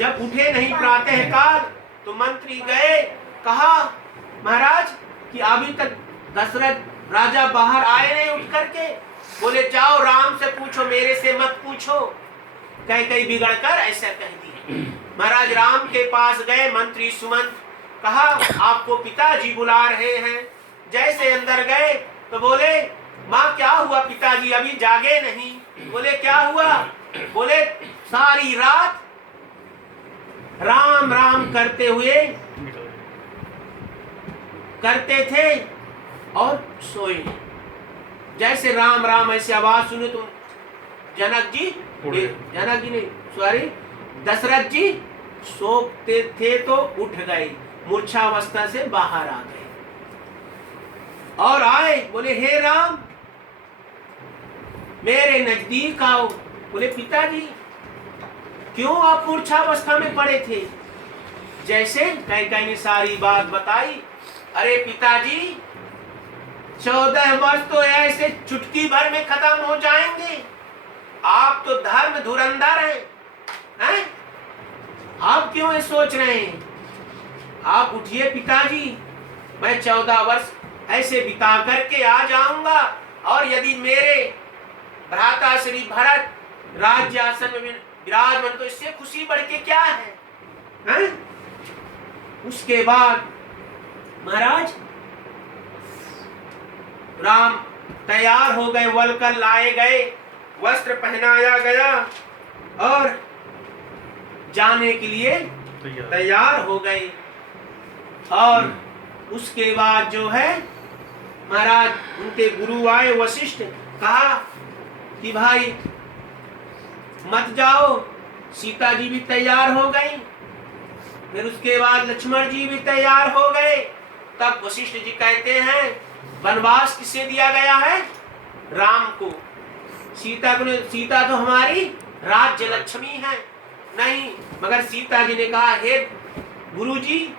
जब उठे नहीं प्रातः काल तो मंत्री गए, कहा महाराज कि अभी तक दशरथ राजा बाहर आए नहीं उठ करके। बोले जाओ राम से पूछो, मेरे से मत पूछो। कहीं बिगड़ कर ऐसा कह दिया। महाराज राम के पास गए मंत्री सुमंत, कहा आपको पिताजी बुला रहे हैं। जैसे अंदर गए तो बोले माँ क्या हुआ पिताजी अभी जागे नहीं? बोले क्या हुआ? बोले सारी रात राम राम करते थे और सोए। जैसे राम राम ऐसी आवाज सुने तो जनक जी नहीं सॉरी दशरथ जी सोते थे तो उठ गए, मूर्छावस्था से बाहर आ गए और आए। बोले हे राम मेरे नजदीक आओ। बोले पिताजी क्यों आप मूर्छावस्था में पड़े थे? जैसे कहीं ने सारी बात बताई। अरे पिताजी 14 वर्ष तो ऐसे चुटकी भर में खत्म हो जाएंगे। आप तो धर्म धुरंधर हैं? आप क्यों ये सोच रहे हैं? आप उठिए पिताजी, मैं 14 वर्ष ऐसे बिता करके आ जाऊंगा और यदि मेरे भ्राता श्री भरत राज्य आसन में विराजमान तो इससे खुशी बढ़ के क्या है? उसके बाद महाराज राम तैयार हो गए, वलकर लाए गए, वस्त्र पहनाया गया और जाने के लिए तैयार हो गए। और उसके बाद जो है महाराज उनके गुरु आए वशिष्ठ, कहा कि भाई मत जाओ। सीता जी भी तैयार हो गई, फिर उसके बाद लक्ष्मण जी भी तैयार हो गए। तब वशिष्ठ जी कहते हैं वनवास किसे दिया गया है? राम को। सीता तो हमारी राज्य लक्ष्मी है। नहीं, मगर सीता जी ने कहा हे गुरु जी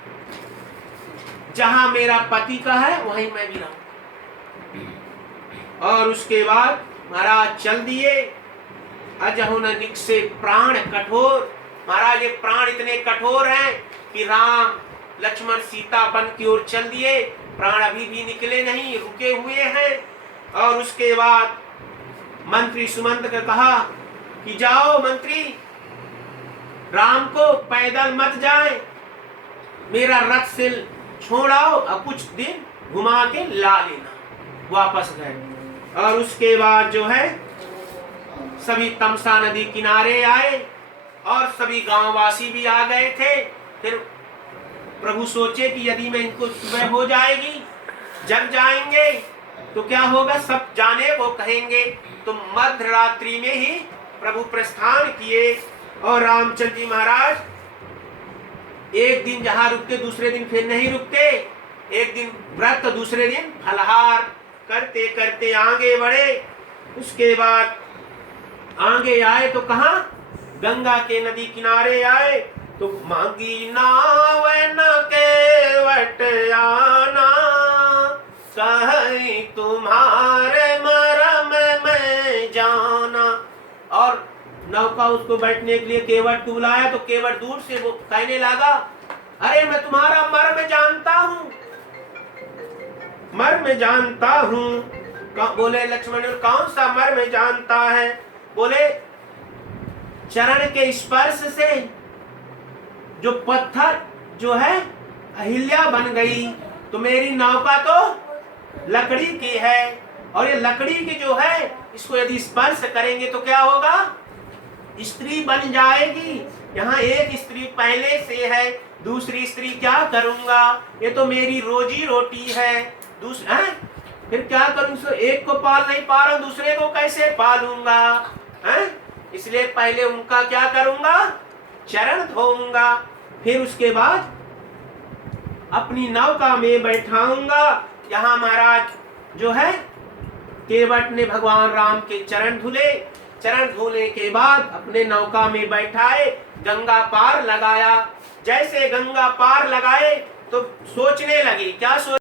जहां मेरा पति का है वहीं मैं भी रहूं। और उसके बाद महाराज चल दिए। अजहु न निकसे प्राण कठोर। महाराज ये प्राण इतने कठोर हैं कि राम लक्ष्मण सीता वन की ओर चल दिए, प्राण अभी भी निकले नहीं, रुके हुए हैं। और उसके बाद मंत्री सुमंत ने कहा कि जाओ मंत्री राम को पैदल मत जाए, मेरा रथ से छोड़ाओ और कुछ दिन घुमा के ला लेना। वापस गए और उसके बाद जो है सभी तमसा नदी किनारे आए और सभी गांववासी भी आ गए थे। फिर प्रभु सोचे कि यदि मैं इनको सुबह हो जाएगी, जग जाएंगे तो क्या होगा, सब जाने वो कहेंगे। तो मध्य रात्रि में ही प्रभु प्रस्थान किए और रामचंद्र जी महाराज एक दिन जहां रुकते दूसरे दिन फिर नहीं रुकते। एक दिन व्रत तो दूसरे दिन फलहार करते करते आगे बढ़े। उसके बाद आगे आए तो कहा गंगा के नदी किनारे आए तो मांगी नाव न केवट आना, कहीं तुम्हारे मरम में जाना। और नौका उसको बैठने के लिए केवट को बुलाया तो केवट दूर से वो कहने लगा अरे मैं तुम्हारा मर्म जानता हूँ, मर्म जानता हूँ। बोले लक्ष्मण कौन सा मर्म जानता है? बोले चरण के स्पर्श से जो पत्थर जो है अहिल्या बन गई, तो मेरी नौका तो लकड़ी की है और ये लकड़ी की जो है इसको यदि स्पर्श करेंगे तो क्या होगा, स्त्री बन जाएगी। यहाँ एक स्त्री पहले से है, दूसरी स्त्री क्या करूंगा, ये तो मेरी रोजी रोटी है। फिर क्या करूं, एक को पाल नहीं पा रहा हूं, दूसरे को कैसे पालूंगा? इसलिए पहले उनका क्या करूंगा, चरण धोऊंगा, फिर उसके बाद अपनी नौका में बैठाऊंगा। यहाँ महाराज जो है केवट ने भगवान राम के चरण धुले, चरण धोने के बाद अपने नौका में बैठाए, गंगा पार लगाया। जैसे गंगा पार लगाए तो सोचने लगी, क्या सोच